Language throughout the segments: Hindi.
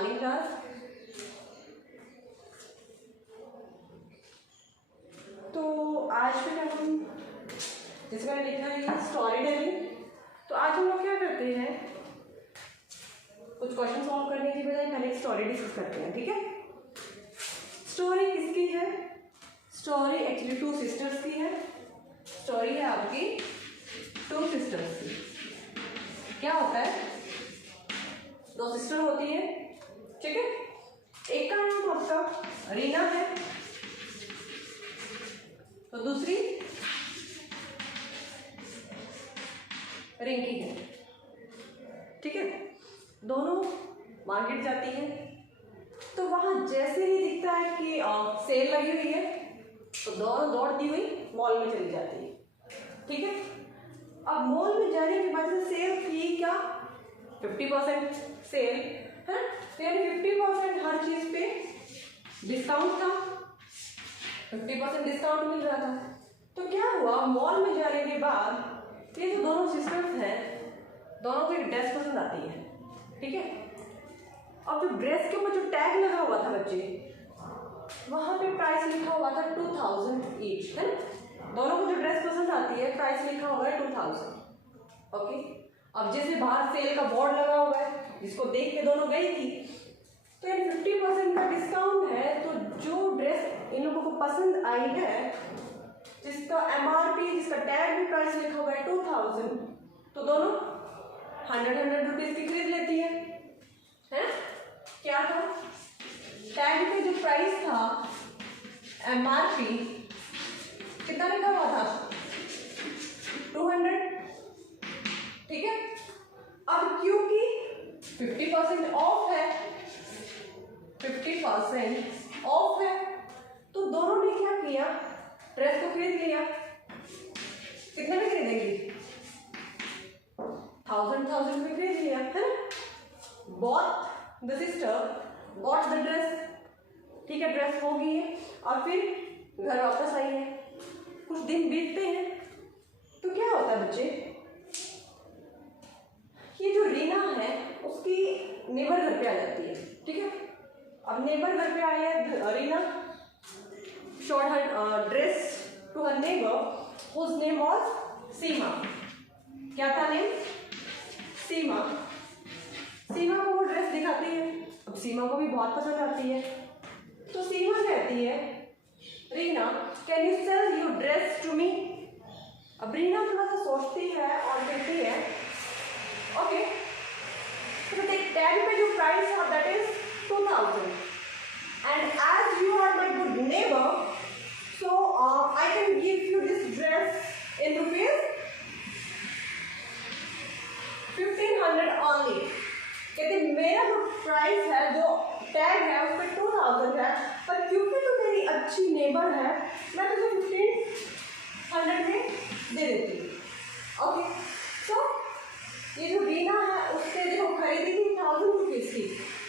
Morning class. तो आज फिर हम, जैसे मैंने लिखा है स्टोरी टेलिंग, तो आज हम लोग क्या करते हैं, कुछ क्वेश्चन सॉल्व करने की बजाय पहले एक स्टोरी डिस्कस करते हैं। ठीक है, स्टोरी किसकी है? स्टोरी एक्चुअली टू सिस्टर्स की है। स्टोरी है आपकी टू सिस्टर्स की। क्या होता है, दो सिस्टर होती है, ठीक है। एक का नाम आपका रीना है, तो दूसरी रिंकी है, ठीक है। दोनों मार्केट जाती हैं, तो वहां जैसे ही दिखता है कि सेल लगी हुई है, तो दोनों दौड़ती हुई मॉल में चली जाती है, ठीक है। अब मॉल में जाने के बाद से सेल थी क्या, 50% सेल है, यानी 50% हर चीज पे डिस्काउंट था, 50% डिस्काउंट मिल रहा था। तो क्या हुआ, मॉल में जाने के बाद ये जो दोनों सिस्टर्स हैं, दोनों को एक ड्रेस पसंद आती है, ठीक है। अब जो ड्रेस के ऊपर जो टैग लगा हुआ था बच्चे, वहां पे प्राइस लिखा हुआ था 2000 ईच, है ना। दोनों को जो ड्रेस पसंद आती है, प्राइस लिखा हुआ है 2000, ओके। अब जैसे बाहर सेल का बोर्ड लगा हुआ है, जिसको देख के दोनों गई थी, तो ये 50% का डिस्काउंट है, तो जो ड्रेस इन लोगों को पसंद आई है, जिसका MRP, जिसका टैग भी प्राइस लिखा हुआ है 2000, तो दोनों 100 रुपीज की खरीद लेती है। क्या था, टैग पे जो प्राइस था MRP कितना लिखा हुआ था, 200, ठीक है। अब क्योंकि 50% ऑफ है, 50% ऑफ है, तो दोनों ने क्या किया, ड्रेस को खरीद लिया। कितने में खरीदेंगी, 1000 में खरीद लिया, है ना। Bought the sister bought the dress, ठीक है, ड्रेस हो गई है, और फिर घर वापस आई है। कुछ दिन बीतते हैं, तो क्या होता है बच्चे, ये जो रीना है उसकी नेबर घर पे आ जाती है, ठीक है। अब नेबर घर पे आई है Reena, showed her dress to her neighbor whose name was सीमा। क्या था नेम, सीमा। सीमा को वो ड्रेस दिखाती है, अब सीमा को भी बहुत पसंद आती है, तो सीमा कहती है Reena, can you sell your dress to me. अब रीना थोड़ा सा सोचती है और कहती है ओके, तो टैग पे जो प्राइस है that is 2000, and as you are my good neighbour, so I can give you this dress in rupees 1500 only। कहते मेरा जो प्राइस है, जो टैग है उस पर 2000 है, पर क्योंकि तो मेरी अच्छी नेबर है, मैं तुझे 1500 में दे देती हूँ, ओके। सो ये जो रीना है, उससे जो खरीदी थी 1000 रुपीज की,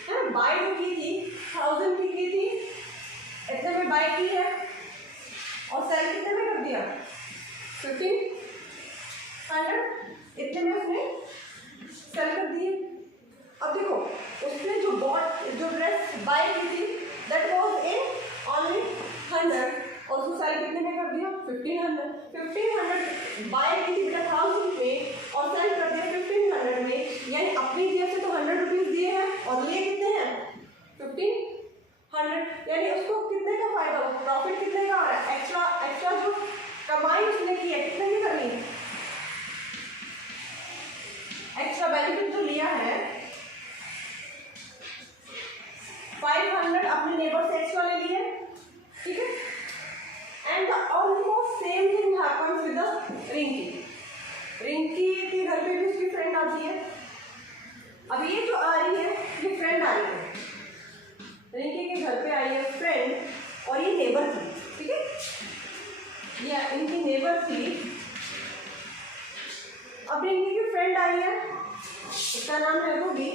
है ना, बाय जो की थी 1000 की थी, इतने में बाय की है, और सेल कितने में कर दिया, 1500, इतने में उसने सेल कर दिए। अब देखो, उसने जो ड्रेस बाय की थी दैट वाज इन ओनली 100, और उसको सेल कितने में कर दिया, 1500 बाय की थी 1000 में, और सेल कर दिया 1500 में, यानी अपनी जेब से तो 100 रुपीज दिए हैं और लिए कितने हैं, 1500, यानी उसको कितने का फायदा हुआ, प्रॉफिट कितने का हो रहा है, एक्स्ट्रा जो कमाई उसने की है, कितने की करनी, एक्स्ट्रा बेनिफिट जो लिया है 500 अपने नेबर से एक्स्ट्रा ले लिए, ठीक है। And almost same thing happens with the Rinki. Rinki के घर पे भी उसकी फ्रेंड आती है। अब ये जो आ रही है, ये फ्रेंड आ रही है, रिंकी के घर पे आई है फ्रेंड, और ये नेबर थी, ठीक है, ये इनकी नेबर थी। अब रिंकी की फ्रेंड आई है, इसका नाम है रूबी,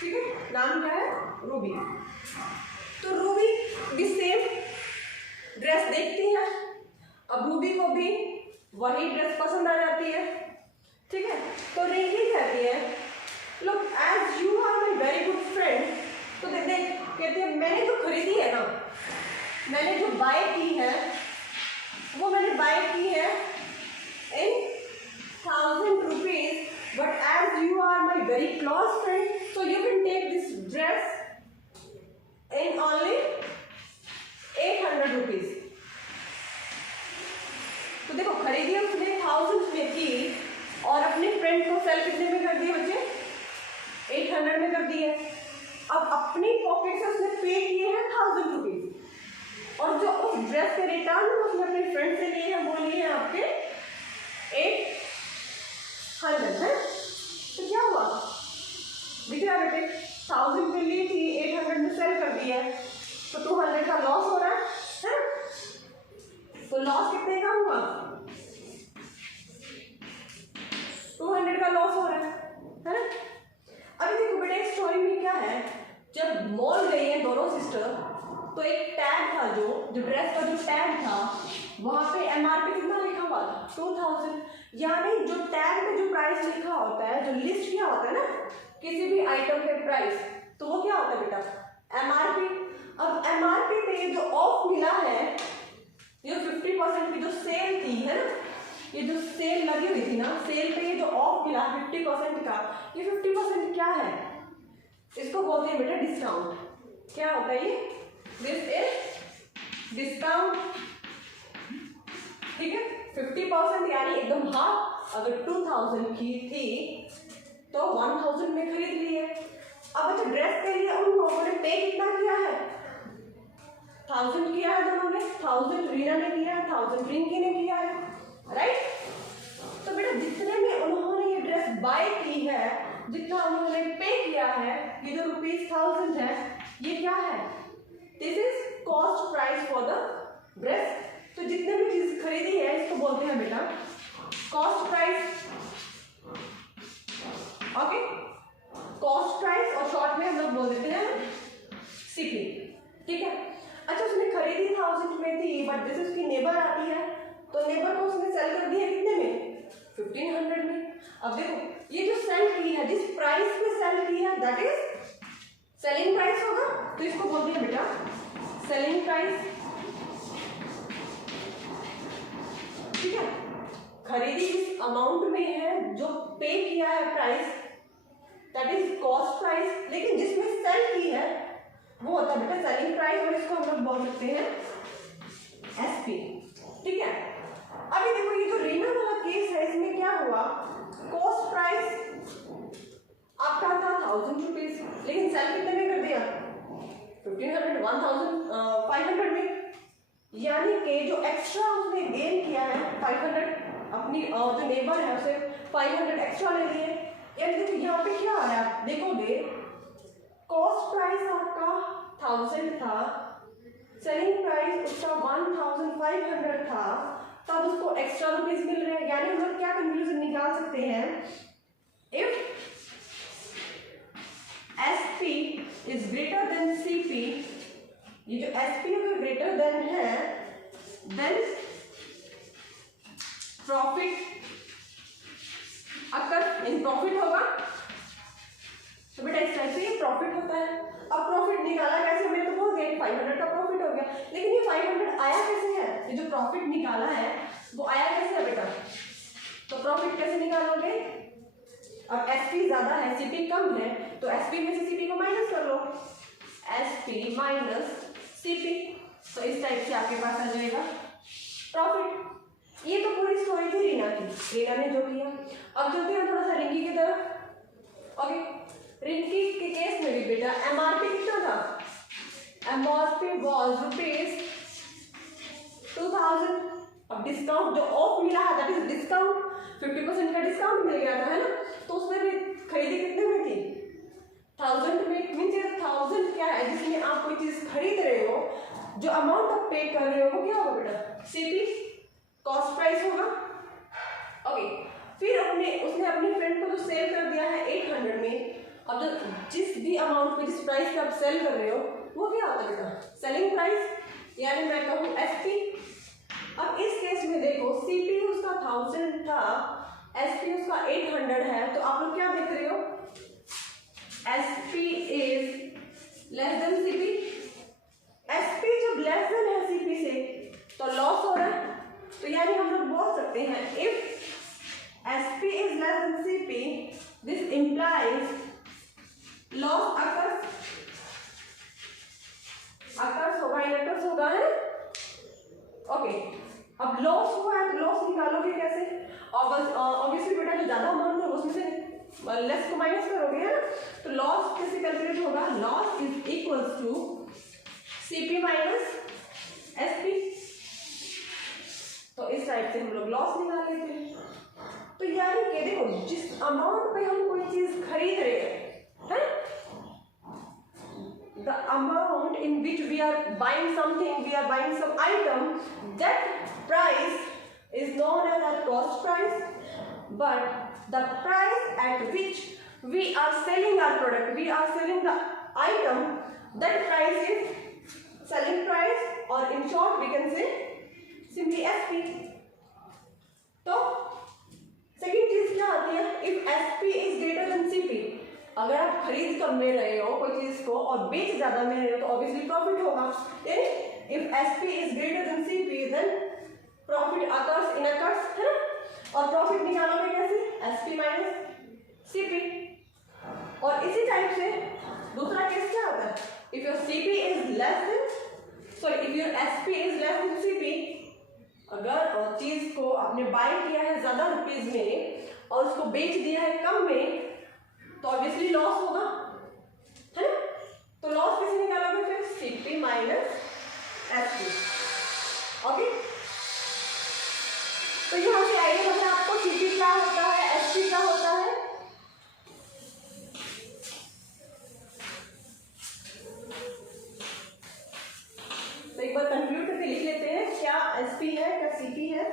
ठीक है, नाम क्या है, रूबी। तो रूबी भी सेम ड्रेस देखती है, अब रूबी को भी वही ड्रेस पसंद आ जाती है, ठीक है। तो रिंकी कहती है look as you are my very good friend, तो देख कहते हैं मैंने जो खरीदी है ना, मैंने जो बाय की है वो मैंने बाय की है इन 1000 rupees, but as you are my very close friend, so you can take this dress in only 800 rupees. तो देखो खरीदी उसने 1000 में की और अपने फ्रेंड को सेल कितने में कर दिए बच्चे? 800 में कर दिए। अब अपनी पॉकेट से उसने पे किए हैं 1000 रुपीज और जो उस ड्रेस के रिटर्न उसने अपने फ्रेंड से लिए हैं वो लिए हैं आपके 800 है। तो क्या हुआ दिख रहा है बेटे? 1000 में ली थी, 800 में सेल कर दिया है, तो 200 का लॉस हो रहा है। तो लॉस कितने का हुआ? 200 का लॉस हो रहा है ना। अभी देखो बेटे स्टोरी में क्या है, जब मॉल गई है दोनों सिस्टर तो एक टैग था, जो ड्रेस का जो टैग था वहां पे एमआरपी कितना लिखा हुआ था? 2000। यानी जो टैग में जो प्राइस लिखा होता है, जो लिस्ट किया होता है ना किसी भी आइटम के प्राइस, तो वो क्या होता है बेटा? एमआरपी। अब एमआरपी पे जो ऑफ मिला है, ये 50% की जो सेल थी है ना, ये जो सेल लगी हुई थी ना, सेल पे ये जो ऑफ मिला 50% का, ये 50% क्या है? इसको बोलते हैं बेटा डिस्काउंट। क्या होता है ये? दिस इज डिस्काउंट, ठीक है। 50% यानी एकदम हाफ। अगर 2000 की थी तो 1000 में खरीद ली है। अब अच्छा ड्रेस के लिए उन लोगों ने पे कितना किया है? 1000 किया है दोनों ने। 1000 रीना ने किया है, 1000 रिंकी ने किया है, राइट। तो बेटा जितने में उन्होंने ये ड्रेस बाय की है, जितना उन्होंने पे किया है, ये जो ₹1000 है, ये क्या है? This is cost price for the dress. तो जितने भी चीज खरीदी है इसको बोलते हैं बेटा cost price. Okay, cost price और शॉर्ट में हम लोग बोल देते हैं सीपी, ठीक है। अच्छा उसने खरीदी 1000 में थी, बट जैसे उसकी नेबर आती है तो नेबर को उसने सेल कर दिया कितने में? 1500 में। अब देखो ये जो सेल की है, जिस प्राइस पे सेल की है दैट इज सेलिंग प्राइस होगा, तो इसको बोलते हैं बेटा सेलिंग प्राइस, ठीक है। खरीदी जिस अमाउंट में है, जो पे किया है price, that is cost price, लेकिन जिसमें सेल की है वो होता है बेटा सेलिंग प्राइस, और इसको हम लोग बोल सकते हैं एसपी, ठीक है। अभी देखो ये जो रीना वाला केस है, इसमें क्या हुआ? कॉस्ट प्राइस आपका था 1000 रुपीज, लेकिन सेल कितने में कर दिया? 1500, 1500 में। यानी कि जो एक्स्ट्रा उसने गेन किया है 500, अपनी जो नेबर है उसे 500 एक्स्ट्रा ले लिए। यानी देखो यहाँ पे क्या आया, आप देखोगे कॉस्ट प्राइस आपका 1000 था, सेलिंग प्राइस उसका 1500 था, तब उसको एक्स्ट्रा रुपीज मिल रहे हैं। यानी हम लोग क्या कंक्लूजन निकाल सकते हैं? If SP is greater than CP, ये जो एसपी अगर ग्रेटर देन है, देन प्रॉफिट अगर इन प्रॉफिट होगा, तो बेटा इस टाइप से ये प्रॉफिट होता है। अब प्रॉफिट निकाला कैसे? मैं तो बोल गया 500 का प्रॉफिट हो गया, लेकिन ये 500 आया कैसे है? ये जो प्रॉफिट निकाला है वो आया कैसे है बेटा? तो प्रॉफिट कैसे निकालोगे? अब एसपी ज्यादा है, सीपी कम है, तो एसपी में से सीपी को माइनस कर लो, एसपी माइनस सीपी, तो इस टाइप से आपके पास आ जाएगा प्रॉफिट। ये तो पूरी स्टोरी थी रीना की, रीना ने जो किया। अब चलते हैं थोड़ा सा रिंकी की तरफ। ओके, रिंकी के केस में भी बेटा एमआरपी कितना था? MRP was ₹2000। अब डिस्काउंट जो ऑफ मिला है दैट इज डिस्काउंट, 50% का डिस्काउंट मिल गया था, है ना। तो उसमें भी खरीदी कितने में थी? 1000 में। मीन्स 1000 क्या है? जिसमें आप कोई चीज खरीद रहे हो, जो अमाउंट आप पे कर रहे हो वो क्या होगा बेटा? सीपी, कॉस्ट प्राइस होगा। ओके, फिर उसने अपनी फ्रेंड को जो सेल कर दिया है 800 में, अब जो जिस भी अमाउंट पे, जिस प्राइस पे आप सेल कर रहे हो वो क्या होता है बेटा? सेलिंग प्राइस, यानी मैं कहूँ एसपी। अब इस केस में देखो सीपी उसका 1000 था, एसपी उसका 800 है, तो आप लोग क्या देख रहे हो? SP is less than CP, SP जब लेस देन है CP से तो लॉस हो रहा है, तो यानी हम लोग बोल सकते हैं if SP is less than CP, this implies loss occurs होगा, इनअकर्स होगा, है ओके। अब लॉस हुआ है तो लॉस निकालोगे कैसे? ऑब्वियसली बेटा जो ज्यादा अमाउंट है उसमें से लेस को माइनस करोगे, है ना। तो लॉस कैसे कैलकुलेट होगा? Loss is equals to CP minus SP। तो इस टाइप से हम लोग लॉस निकाल लेते हैं। तो यानी कि देखो जिस अमाउंट पे हम कोई चीज खरीद रहे हैं, the amount in which we are buying something, we are buying some item, that price is known as our cost price, but the price at which we are selling our product, we are selling the item, that price is selling price, और in short we can say simply SP। तो सेकेंड चीज क्या आती है? If SP is greater than CP, अगर आप खरीद कम में रहे हो कोई चीज को और बेच ज्यादा में रहे हो तो ऑब्वियसली प्रॉफिट होगा। If SP is greater than CP then profit occurs in occurs, है ना। और प्रॉफिट निकालोगे कैसे? SP minus CP। और इसी टाइप से दूसरा केस क्या आता है? If your CP is less than, sorry if your SP is less than CP, अगर चीज को आपने बाय किया है ज्यादा रुपीज में और उसको बेच दिया है कम में, तो ऑब्वियसली लॉस होगा, है ना। तो लॉस कैसे निकालोगे फिर? CP minus SP, okay. तो यहाँ से आइडिया मतलब आपको CP क्या होता है, SP क्या होता है। तो एक बार कंक्लूड करके लिख लेते हैं, क्या SP है, क्या CP है।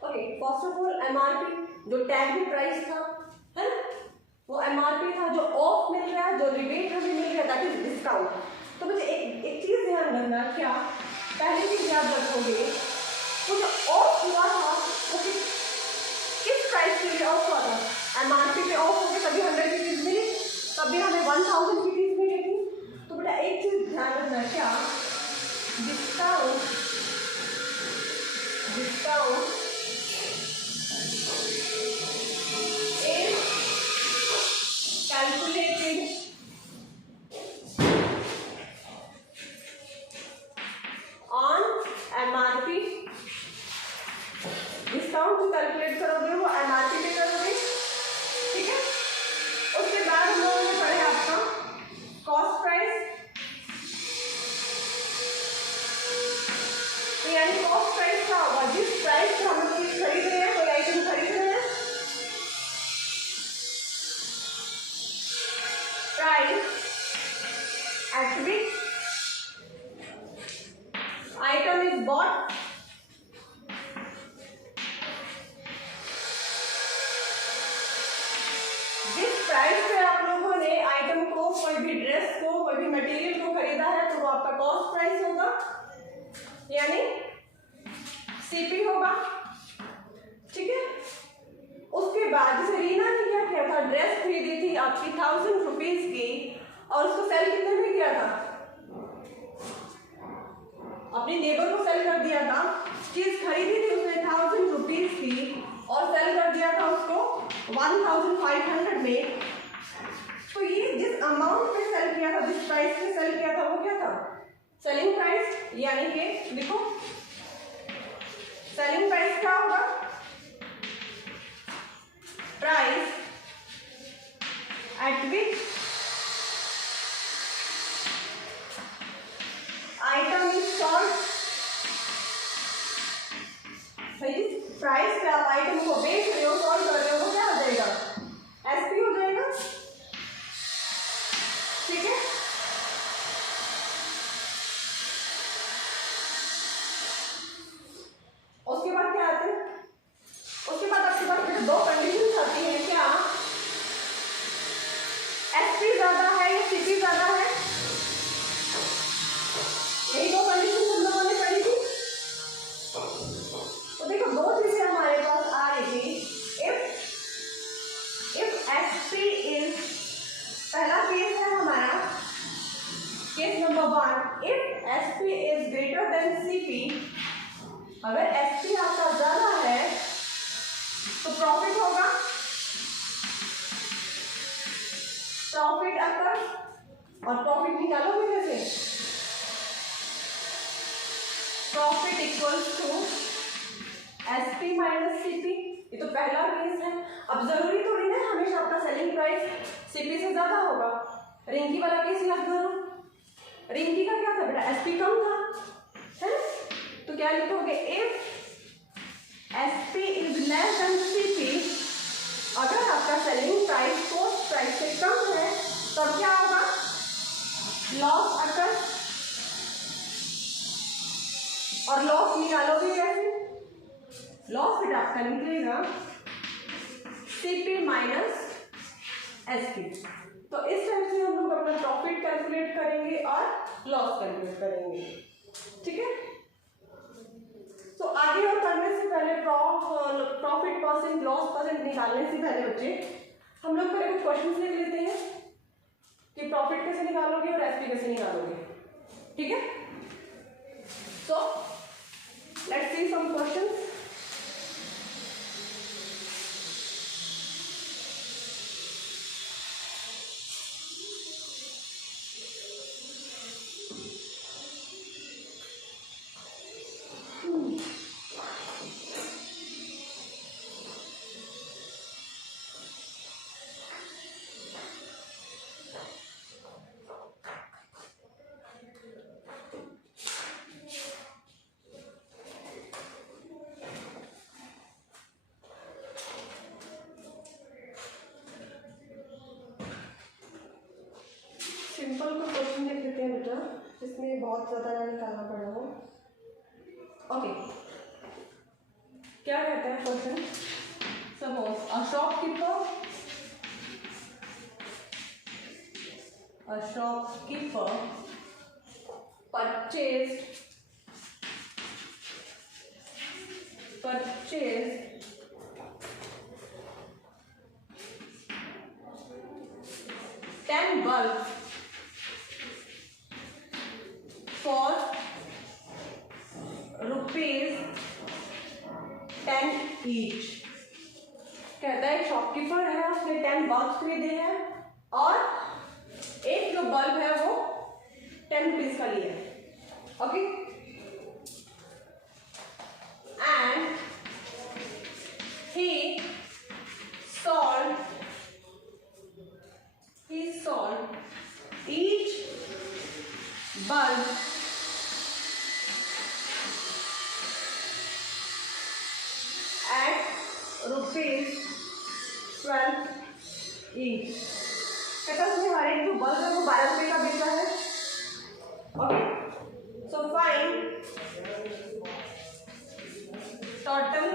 Okay, first of all MRP जो टैग प्राइस था, है ना, वो MRP था। जो ऑफ मिल रहा है, जो रिबेट हमें मिल रहा है, दैट इज डिस्काउंट। तो मुझे एक चीज ध्यान रखना, क्या पहले चीज याद रखोगे, वो जो ऑफ हुआ था वो किस प्राइस के लिए ऑफ हुआ था? MRP पे ऑफ होके तभी 100 की चीज मिली, तभी हमें 1000 की चीज मिली थी। तो बेटा एक चीज ध्यान रखना, क्या discount is calculated on MRP। Discount जो कैलकुलेट करोगे वो MRP पे करोगे, ठीक है। उसके बाद हम लोगों ने पढ़े आपका कॉस्ट प्राइस। तो यानी कॉस्ट प्राइस क्या होगा? जिस प्राइस पे हम लोग चीज खरीद रहे हैं, कोई आइटम खरीद रहे हैं, price at which item is bought, जिस प्राइस पे आप लोगों ने आइटम को, कोई भी ड्रेस को, कोई भी मटेरियल को खरीदा है, तो वो आपका कॉस्ट प्राइस होगा, यानी CP होगा, ठीक है। उसके बाद जैसे रीना ने क्या किया था, ड्रेस खरीदी थी आपकी 1000 रुपीज की और उसको सेल कितने में किया था? अपने नेबर को सेल कर दिया था। चीज खरीदी थी उसने 1000 रुपीज की और सेल कर दिया था उसको 1500 में। तो ये जिस अमाउंट पे सेल किया था, जिस प्राइस पे सेल किया था, वो क्या था? Selling price. यानी कि देखो सेलिंग प्राइस क्या होगा? Price at which item is sold. भाई प्राइस पे आप आइटम को बेच रहे हो, सोल्व कर रहे हो, वो क्या हो जाएगा? SP हो जाएगा, ठीक है। उसके बाद क्या आते हैं? उसके बाद आपके पास दो कंडीशंस आती हैं, क्या SP ज्यादा है या CP ज्यादा है? Equals to SP minus CP। ये तो पहला केस है। अब जरूरी थोड़ी ना हमेशा आपका सेलिंग प्राइस CP से ज्यादा होगा। रिंकी वाला केस याद करो, रिंकी का क्या था बेटा, SP कम था, है ना? तो क्या लिखोगे, if SP is less than CP, अगर आपका सेलिंग प्राइस कॉस्ट प्राइस से कम है तब क्या होगा, लॉस अकर। और लॉस निकालोगे कैसे, लॉस बेटा आपका निकलेगा CP माइनस SP। तो इस टाइप से हम लोग अपना प्रॉफिट कैलकुलेट करेंगे और लॉस कैलकुलेट करेंगे, ठीक है। तो आगे और करने से पहले प्रॉफिट परसेंट लॉस परसेंट निकालने से पहले बच्चे हम लोग पहले कुछ क्वेश्चंस लिख लेते हैं कि प्रॉफिट कैसे निकालोगे और SP कैसे निकालोगे, ठीक है। So let's see some questions. Simple को क्वेश्चन देख लेते हैं बेटा, जिसमें बहुत ज़्यादा ना निकालना पड़ा हो। ओके, क्या कहता है question, suppose a shopkeeper purchased 10 bulbs for ₹10 each। कहता है शॉपकीपर है, उसने 10 बल्ब खरीदे हैं और एक जो बल्ब है वो 10 रुपीज का लिया है, okay. And he sold each bulb at ₹12 each। कहता है उसने हर एक जो बल्ब है वो 12 रुपए का बेचा है, okay. So find total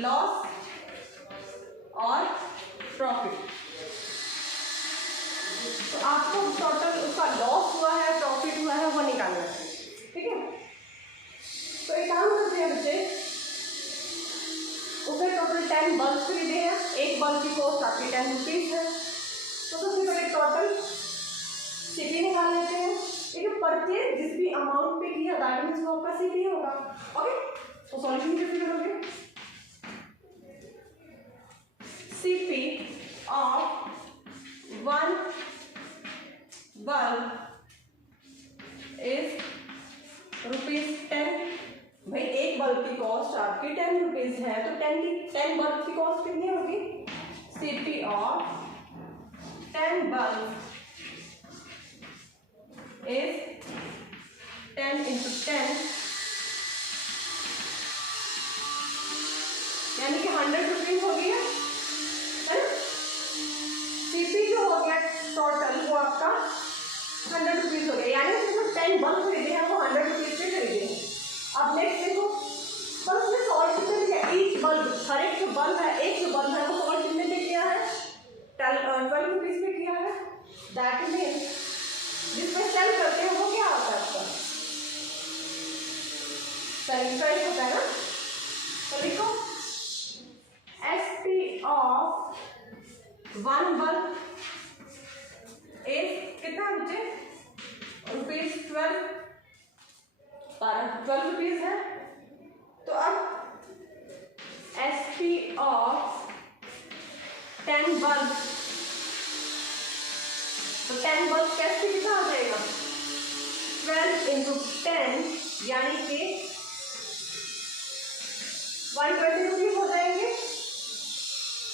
loss और प्रॉफिट। तो आपको टोटल उसका लॉस हुआ है प्रॉफिट हुआ है वो निकालना है, ठीक है। तो एक काम करते हैं बच्चे, उसने टोटल 10 बल्ब खरीदे हैं, एक बल्ब की कॉस्ट आपकी 10 रुपीज है। तो सबसे पहले टोटल CP निकाल लेते हैं, ठीक है। परचेज जिस भी अमाउंट पे किया दैट मींस वो आपका CP होगा, ओके। तो सॉल्यूशन कैसे करोगे, CP ऑफ 1 bulb इज ₹10। भाई एक बल्ब की कॉस्ट आपकी 10 रुपीज है, तो 10 बल्ब की कॉस्ट कितनी होगी, CP of 10 bulb is 10 into 10 यानी कि 100 रुपीज हो गई है ना। CP जो हो गया टोटल वो आपका 100 रुपीज हो गया, यानी कि जो 10 बल्ब खरीदे हैं वो 100 रुपीज पे खरीदे हैं। अब नेक्स्ट देखो, पर उसने सॉल्ट कितने दिया, ईच बल्ब, हर एक जो बल्ब है, एक जो बल्ब है वो सॉल्ट कितने पे किया है, 12 रुपीज पे किया है। दैट मीन्स जिसमें सेल करते हैं वो क्या होता है आपका, सेलिंग प्राइस होता है ना। तो लिखो SP ऑफ 1 bulb इज कितना बच्चे, ₹12 रुपीज है। तो अब SP ऑफ 10 bulb, तो 10 bulb कैसे कितना आ जाएगा, 12 into 10 यानी कि 120 रुपीज हो जाएंगे।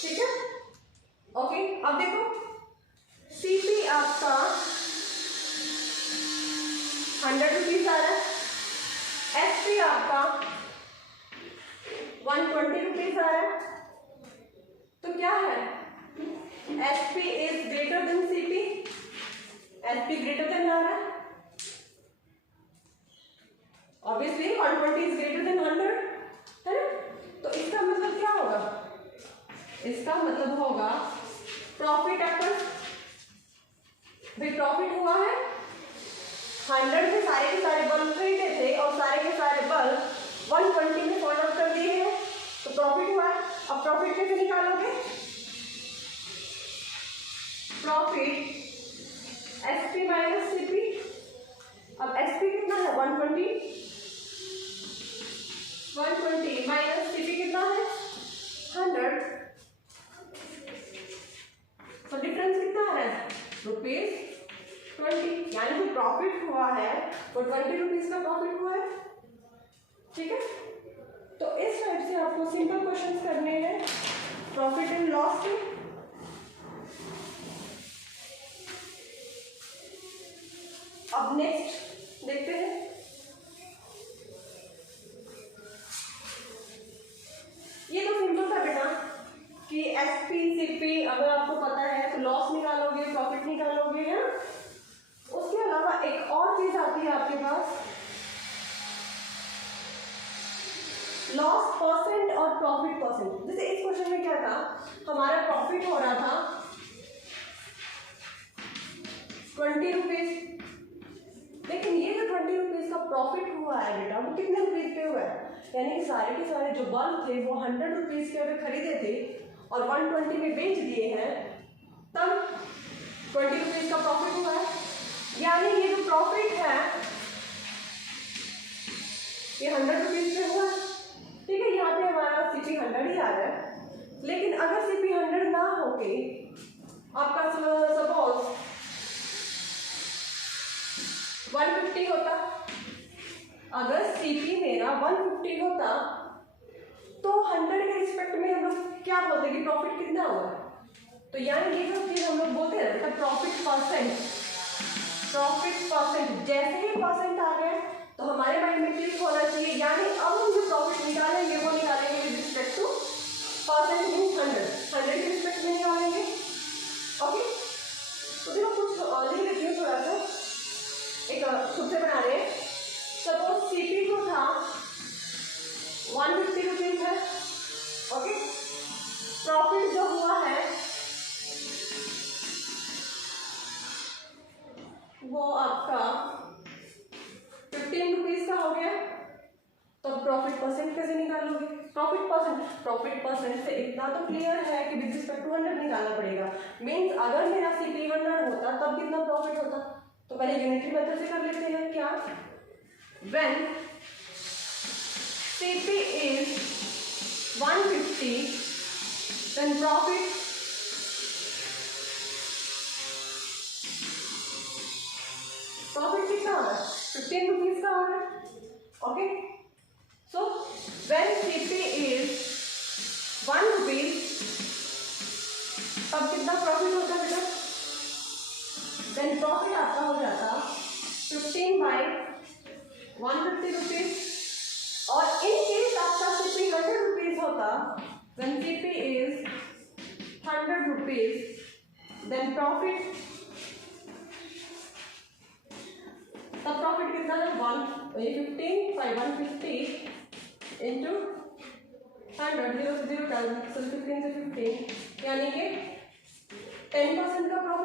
ठीक है, ओके। अब देखो सीपी आपका 100 रुपीज आ रहा है, एसपी आपका 120 रुपीज आ रहा है। तो क्या है, SP is greater than CP, SP greater than आ रहा है, ऑब्वियसली 120 इज ग्रेटर देन 100, है ना। तो इसका मतलब क्या होगा, इसका मतलब होगा प्रॉफिट अपर, भाई प्रॉफिट हुआ है 100 के सारे बल्ब खरीदे थे और सारे के सारे बल्ब 120 में फॉलो अप कर दिए हैं, तो प्रॉफिट हुआ है। अब प्रॉफिट कैसे निकालोगे, प्रॉफिट एसपी माइनस सीपी। अब एसपी कितना है 120 माइनस सीपी कितना है 100, तो डिफरेंस कितना है ₹20, यानी जो प्रॉफिट हुआ है वो 20 रुपीज का प्रॉफिट हुआ है। ठीक है, तो इस टाइप से आपको सिंपल क्वेश्चंस करने हैं प्रॉफिट एंड लॉस के। अब नेक्स्ट देखते हैं, ये तो सिंपल था बेटा कि एसपी सीपी अगर आपको पता है तो लॉस निकालोगे, प्रॉफिट निकालोगे, है। उसके अलावा एक और चीज आती है आपके पास, लॉस परसेंट और प्रॉफिट परसेंट। जैसे इस क्वेश्चन में क्या था, हमारा प्रॉफिट हो रहा था 20 रुपीज, लेकिन ये जो 20 रुपीज का प्रॉफिट हुआ है बेटा वो कितने रुपीज पे हुआ है, यानी कि सारे के सारे जो बल्ब थे वो 100 रुपीज के अगर खरीदे थे और 120 में बेच दिए हैं, तब 20 रुपीज का प्रॉफिट हुआ है। यानी ये जो प्रॉफिट है ये 100 रुपीज पे हुआ है। ठीक है, यहाँ पे हमारा सीपी 100 ही आ रहा है, लेकिन अगर सीपी 100 ना होके आपका सपोज 150 होता, अगर सीपी मेरा 150 होता तो 100 के रिस्पेक्ट में हम लोग क्या बोलते हैं कि प्रॉफिट कितना हुआ। तो यानी ये जो चीज हम लोग बोलते हैं बेटा प्रॉफिट परसेंट, जैसे ही परसेंट आ गए तो हमारे माइंड में क्लिक होना चाहिए, यानी अब हम जो प्रॉफिट निकालेंगे वो निकालेंगे with respect two percent, mean 100 के रिस्पेक्ट में निकालेंगे। ओके, तो देखो कुछ लिख लेती हूँ, थोड़ा सा एक खुद से बना रहे हैं। सपोज सीपी जो था 150 रुपीज है, ओके, प्रॉफिट जो हुआ है वो आपका 15 रुपीज का हो गया। तो प्रॉफिट परसेंट कैसे निकालोगे, प्रॉफिट परसेंट से इतना तो क्लियर है कि विद रिस्पेक्ट टू 100 निकालना पड़ेगा। मीन्स अगर मेरा सीपी 100 होता तब कितना प्रॉफिट होता, तो पहले यूनिटरी मेथड से कर लेते हैं। क्या, when CP is 150 then profit कितना हो रहा है 15 रुपीज का हो रहा है। Okay, so when CP is 1 rupees तब कितना प्रॉफिट होता है बेटा, देन प्रॉफिट आपका हो जाता 15/150 रुपीज। और इन केस आपका सीपी 100 रुपीज होता, when CP is 100 rupees then profit, तब प्रॉफिट कितना है 15/150 इंटू 100, 0 से 0 15 से 15, यानी कि 10% का प्रॉफिट